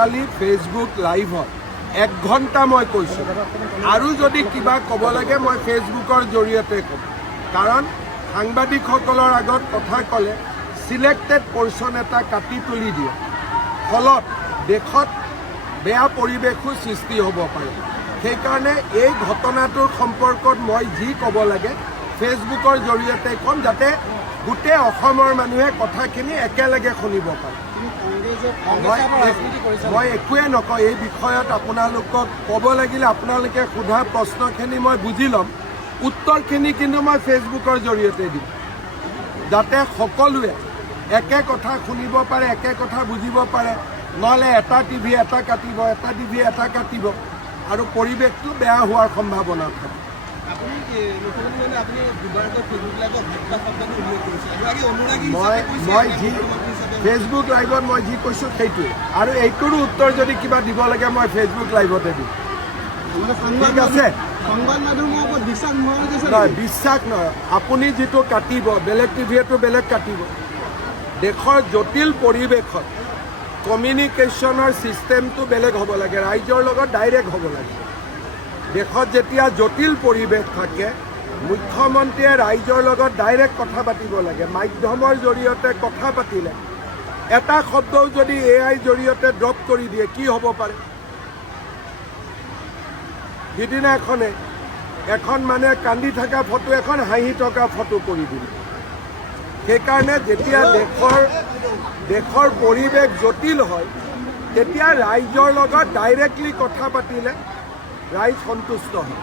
কালি Facebook লাইভত 1 ঘণ্টা মই কৈছোঁ আৰু যদি কিবা ক'ব লাগে মই ফেচবুকৰ জৰিয়তে ক'ম কাৰণ সাংবাদিকসকলৰ আগত কথা ক'লে সিলেক্টেড পৰ্চন এটা কাটি তুলি দিয়ে ফলত দেশত বেয়া পৰিৱেশো সৃষ্টি হ'ব পাৰে সেইকাৰণে এই ঘটনাটোৰ সম্পৰ্কত মই যি ক'ব লাগে ফেচবুকৰ জৰিয়তে ক'ম যাতে গোটেই অসমৰ মানুহে কথাখিনি একেলগে শুনিব পাৰে মই একোৱে নকওঁ এই বিষয়ত আপোনালোকক ক'ব লাগিলে আপোনালোকে সোধা প্ৰশ্নখিনি মই বুজি ল'ম উত্তৰখিনি কিন্তু মই ফেচবুকৰ জৰিয়তে দিম যাতে সকলোৱে একে কথা শুনিব পাৰে একে কথা বুজিব পাৰে নহ'লে এটা টিভি এটা কাটিব এটা টিভি এটা কাটিব আৰু পৰিৱেশটো বেয়া হোৱাৰ সম্ভাৱনা থাকে মই যি ফেচবুক লাইভত মই যি কৈছোঁ সেইটোৱে আৰু এইটোৰো উত্তৰ যদি কিবা দিব লাগে মই ফেচবুক লাইভতে দিম ঠিক আছে বিশ্বাস নহয় আপুনি যিটো কাটিব বেলেগ টিভিয়েতো বেলেগ কাটিব দেশৰ জটিল পৰিৱেশত কমিউনিকেশ্যনৰ ছিষ্টেমটো বেলেগ হ'ব লাগে ৰাইজৰ লগত ডাইৰেক্ট হ'ব লাগে দেশত যেতিয়া জটিল পৰিৱেশ থাকে মুখ্যমন্ত্ৰীয়ে ৰাইজৰ লগত ডাইৰেক্ট কথা পাতিব লাগে মাধ্যমৰ জৰিয়তে কথা পাতিলে এটা শব্দও যদি AI জৰিয়তে ড্ৰপ কৰি দিয়ে কি হ'ব পাৰে সিদিনা এখন মানে কান্দি থকা ফটো এখন হাঁহি থকা ফটো কৰি দিলে সেইকাৰণে যেতিয়া দেশৰ পৰিৱেশ জটিল হয় তেতিয়া ৰাইজৰ লগত ডাইৰেক্টলি কথা পাতিলে ৰাইজ সন্তুষ্ট হয়